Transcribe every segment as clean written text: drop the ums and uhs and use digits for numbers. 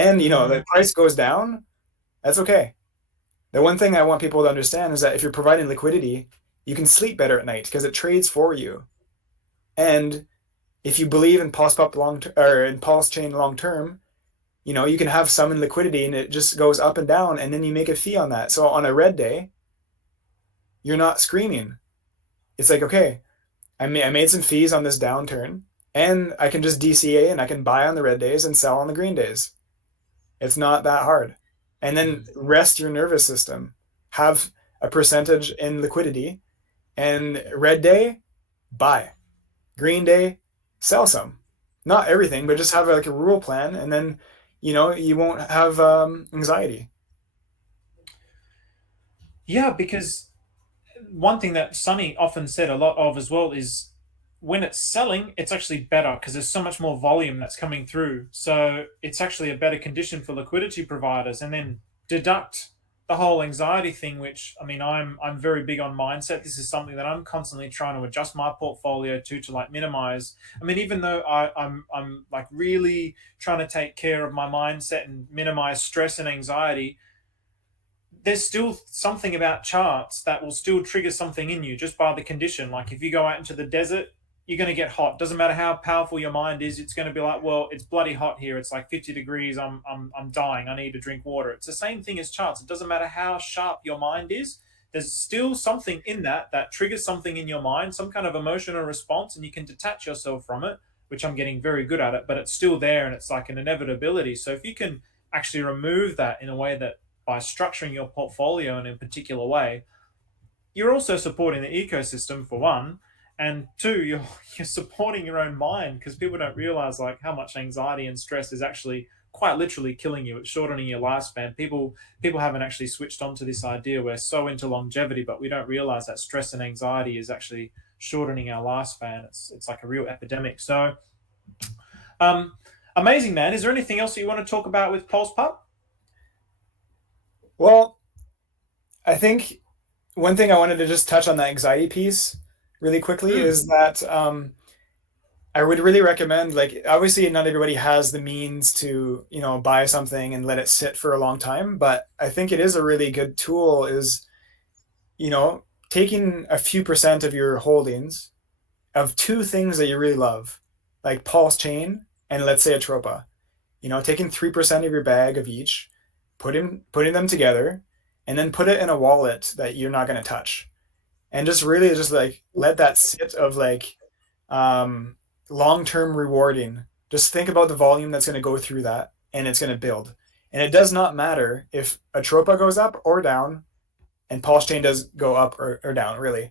And, the price goes down, that's okay. The one thing I want people to understand is that if you're providing liquidity, you can sleep better at night because it trades for you. And if you believe in PulsePup or in Pulsechain long term, you can have some in liquidity and it just goes up and down, and then you make a fee on that. So on a red day, you're not screaming. It's like, okay, I made some fees on this downturn, and I can just DCA and I can buy on the red days and sell on the green days. It's not that hard. And then rest your nervous system. Have a percentage in liquidity, and red day, buy. Green day, sell some. Not everything, but just have like a rule plan, and then you won't have anxiety. Yeah, because one thing that Sonny often said a lot of as well is when it's selling, it's actually better because there's so much more volume that's coming through. So it's actually a better condition for liquidity providers. And then deduct the whole anxiety thing, which I mean, I'm very big on mindset. This is something that I'm constantly trying to adjust my portfolio to like minimize. I mean, even though I'm like really trying to take care of my mindset and minimize stress and anxiety, there's still something about charts that will still trigger something in you just by the condition. Like if you go out into the desert, you're going to get hot. Doesn't matter how powerful your mind is. It's going to be like, well, it's bloody hot here. It's like 50 degrees. I'm dying. I need to drink water. It's the same thing as charts. It doesn't matter how sharp your mind is. There's still something in that triggers something in your mind, some kind of emotional response, and you can detach yourself from it, which I'm getting very good at it, but it's still there and it's like an inevitability. So if you can actually remove that in a way that by structuring your portfolio in a particular way, you're also supporting the ecosystem for one, and two, you're supporting your own mind because people don't realize like how much anxiety and stress is actually quite literally killing you. It's shortening your lifespan. People haven't actually switched on to this idea. We're so into longevity, but we don't realize that stress and anxiety is actually shortening our lifespan. It's like a real epidemic. So, um, amazing, man. Is there anything else that you want to talk about with Pulse Pup? Well, I think one thing I wanted to just touch on that anxiety piece really quickly Mm. is that I would really recommend, like, obviously not everybody has the means to, buy something and let it sit for a long time, but I think it is a really good tool is, you know, taking a few percent of your holdings of two things that you really love, like Pulse Chain and let's say Atropa, taking 3% of your bag of each, putting them together, and then put it in a wallet that you're not going to touch. And just really just like let that sit of like um, long-term rewarding. Just think about the volume that's going to go through that and it's going to build. And it does not matter if Atropa goes up or down and Pulse Chain does go up or down, really.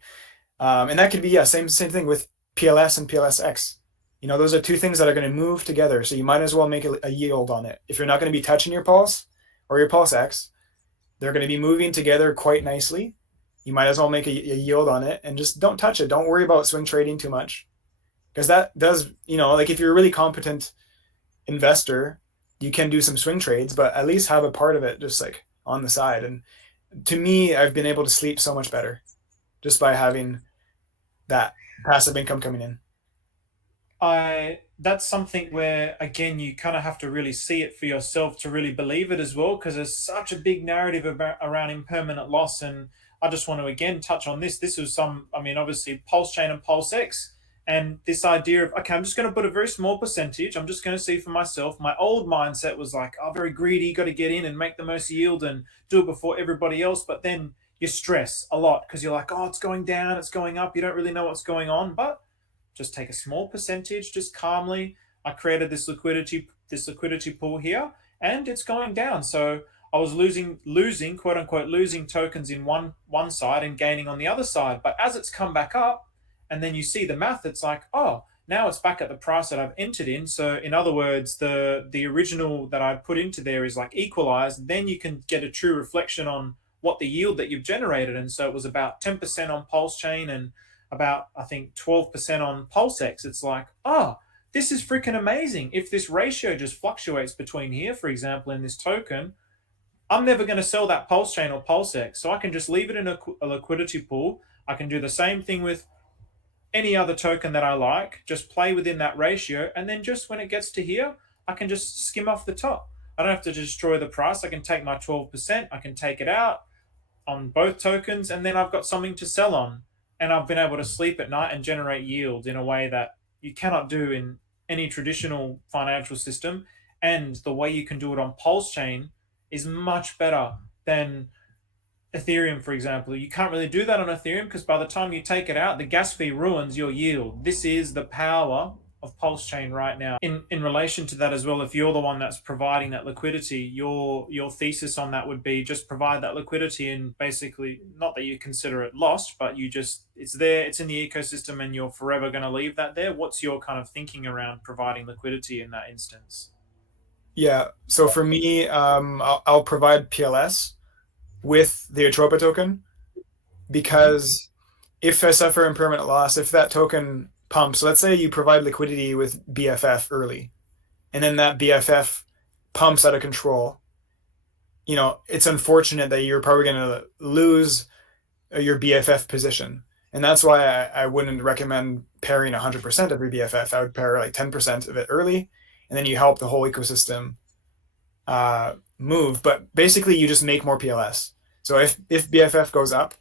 And that could be, yeah, same thing with PLS and PLSX. Those are two things that are going to move together. So you might as well make a yield on it. If you're not going to be touching your Pulse or your Pulse X, they're going to be moving together quite nicely. You might as well make a yield on it and just don't touch it. Don't worry about swing trading too much because that does, like if you're a really competent investor, you can do some swing trades, but at least have a part of it just like on the side. And to me, I've been able to sleep so much better just by having that passive income coming in. I That's something where again you kind of have to really see it for yourself to really believe it as well, because there's such a big narrative around impermanent loss. And I just want to again touch on this. This was I mean, obviously Pulse Chain and Pulse X, and this idea of okay, I'm just going to put a very small percentage. I'm just going to see for myself. My old mindset was like, oh, very greedy, got to get in and make the most yield and do it before everybody else. But then you stress a lot because you're like, oh, it's going down, it's going up. You don't really know what's going on, but just take a small percentage, just calmly. I created this liquidity pool here, and it's going down. So I was losing quote unquote losing tokens in one side and gaining on the other side. But as it's come back up, and then you see the math, it's like, oh, now it's back at the price that I've entered in. So in other words, the original that I put into there is like equalized. Then you can get a true reflection on what the yield that you've generated. And so it was about 10% on Pulse Chain and about I think 12% on PulseX. It's like, oh, this is freaking amazing. If this ratio just fluctuates between here, for example, in this token, I'm never going to sell that Pulse Chain or PulseX. So I can just leave it in a liquidity pool. I can do the same thing with any other token that I like, just play within that ratio. And then just when it gets to here, I can just skim off the top. I don't have to destroy the price. I can take my 12%, I can take it out on both tokens, and then I've got something to sell on. And I've been able to sleep at night and generate yield in a way that you cannot do in any traditional financial system. And the way you can do it on Pulsechain is much better than Ethereum, for example. You can't really do that on Ethereum because by the time you take it out, the gas fee ruins your yield. This is the power of Pulsechain right now. In relation to that as well, if you're the one that's providing that liquidity, your thesis on that would be just provide that liquidity, and basically, not that you consider it lost, but you just, it's there, it's in the ecosystem, and you're forever going to leave that there. What's your kind of thinking around providing liquidity in that instance? Yeah. So for me, I'll provide PLS with the Atropa token, because if I suffer impermanent loss, if that token pumps, so let's say you provide liquidity with BFF early, and then that BFF pumps out of control, it's unfortunate that you're probably going to lose your BFF position. And that's why I wouldn't recommend pairing 100% of your BFF. I would pair like 10% of it early, and then you help the whole ecosystem move. But basically, you just make more PLS. So if BFF goes up,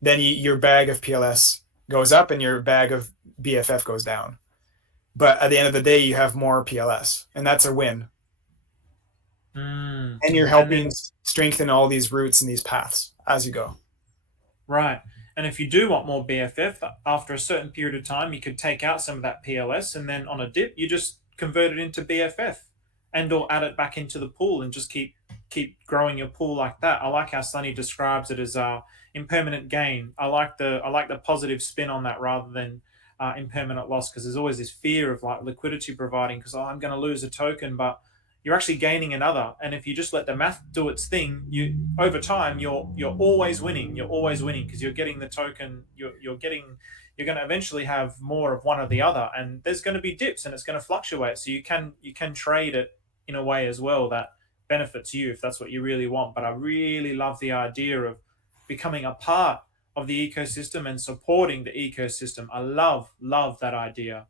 then your bag of PLS goes up and your bag of BFF goes down. But at the end of the day, you have more PLS, and that's a win. And you're helping strengthen all these routes and these paths as you go. Right. And if you do want more BFF, after a certain period of time, you could take out some of that PLS, and then on a dip, you just convert it into BFF and or add it back into the pool and just keep growing your pool like that. I like how Sunny describes it as impermanent gain. I like the positive spin on that rather than impermanent loss, because there's always this fear of like liquidity providing, because I'm going to lose a token, but you're actually gaining another. And if you just let the math do its thing, you over time you're always winning. You're always winning because you're getting the token. You're going to eventually have more of one or the other, and there's going to be dips and it's going to fluctuate. So you can trade it in a way as well that benefits you if that's what you really want. But I really love the idea of becoming a part of the ecosystem and supporting the ecosystem. I love that idea.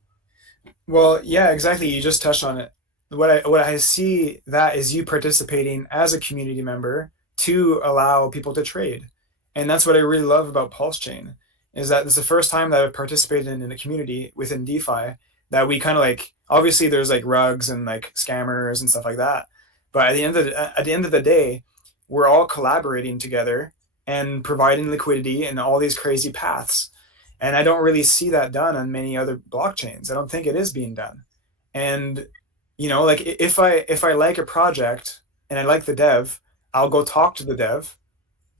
Well, yeah, exactly. You just touched on it. What I see that is you participating as a community member to allow people to trade. And that's what I really love about Pulsechain, is that it's the first time that I've participated in a community within DeFi that we kind of like, obviously there's like rugs and like scammers and stuff like that. But at the end of the day, we're all collaborating together and providing liquidity in all these crazy paths. And I don't really see that done on many other blockchains. I don't think it is being done. And like if I like a project and I like the dev, I'll go talk to the dev.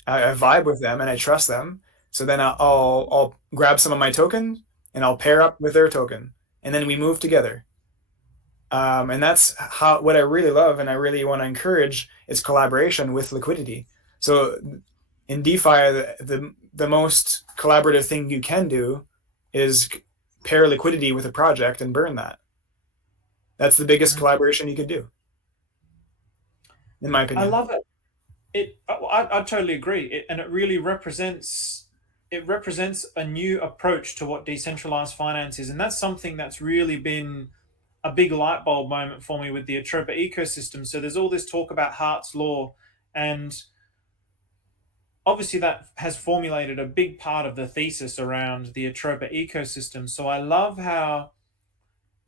I vibe with them and I trust them. So then I'll grab some of my token and I'll pair up with their token, and then we move together. And that's what I really love, and I really want to encourage is collaboration with liquidity. So in DeFi, the most collaborative thing you can do is pair liquidity with a project and burn that. That's the biggest collaboration you could do, in my opinion. I love it. I totally agree. And it really represents a new approach to what decentralized finance is. And that's something that's really been a big light bulb moment for me with the Atropa ecosystem. So there's all this talk about Hart's Law, and obviously that has formulated a big part of the thesis around the Atropa ecosystem. So I love how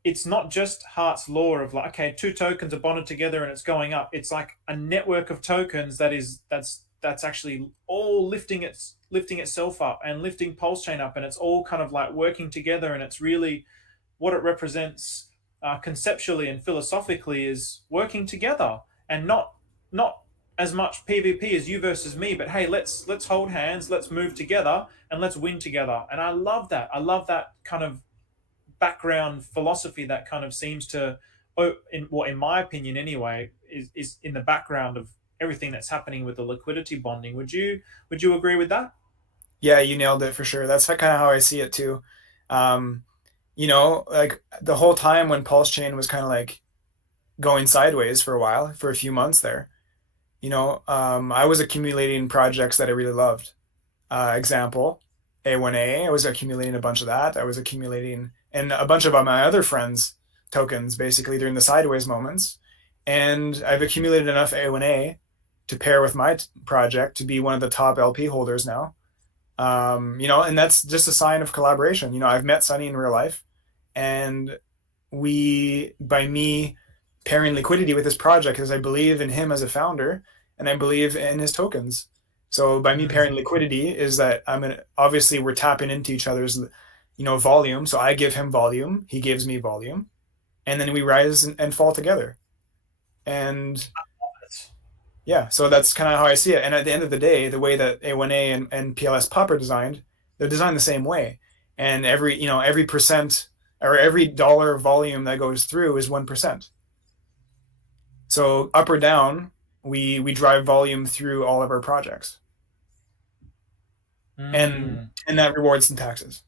it's not just Hart's Law of like, okay, two tokens are bonded together and it's going up. It's like a network of tokens that's actually all lifting itself up and lifting Pulsechain up, and it's all kind of like working together. And it's really what it represents conceptually and philosophically is working together, and not as much PvP as you versus me, but hey, let's hold hands, let's move together, and let's win together. And I love that. I love that kind of background philosophy that kind of seems to, in my opinion anyway, is in the background of everything that's happening with the liquidity bonding. Would you agree with that? Yeah, you nailed it for sure. That's kind of how I see it too. Like the whole time when Pulsechain was kind of like going sideways for a while, for a few months there, I was accumulating projects that I really loved. Example, A1A, I was accumulating a bunch of that. I was accumulating and a bunch of my other friends' tokens basically during the sideways moments. and I've accumulated enough A1A to pair with my project to be one of the top LP holders now. And that's just a sign of collaboration. I've met Sunny in real life, and by me pairing Liquidity with his project, because I believe in him as a founder and I believe in his tokens. So by me pairing Liquidity is that obviously we're tapping into each other's, volume. So I give him volume, he gives me volume, and then we rise and fall together. And yeah, so that's kind of how I see it. And at the end of the day, the way that A1A and PLSPUP are designed, they're designed the same way. And every percent or every dollar of volume that goes through is 1%. So up or down, we drive volume through all of our projects. And that rewards some taxes.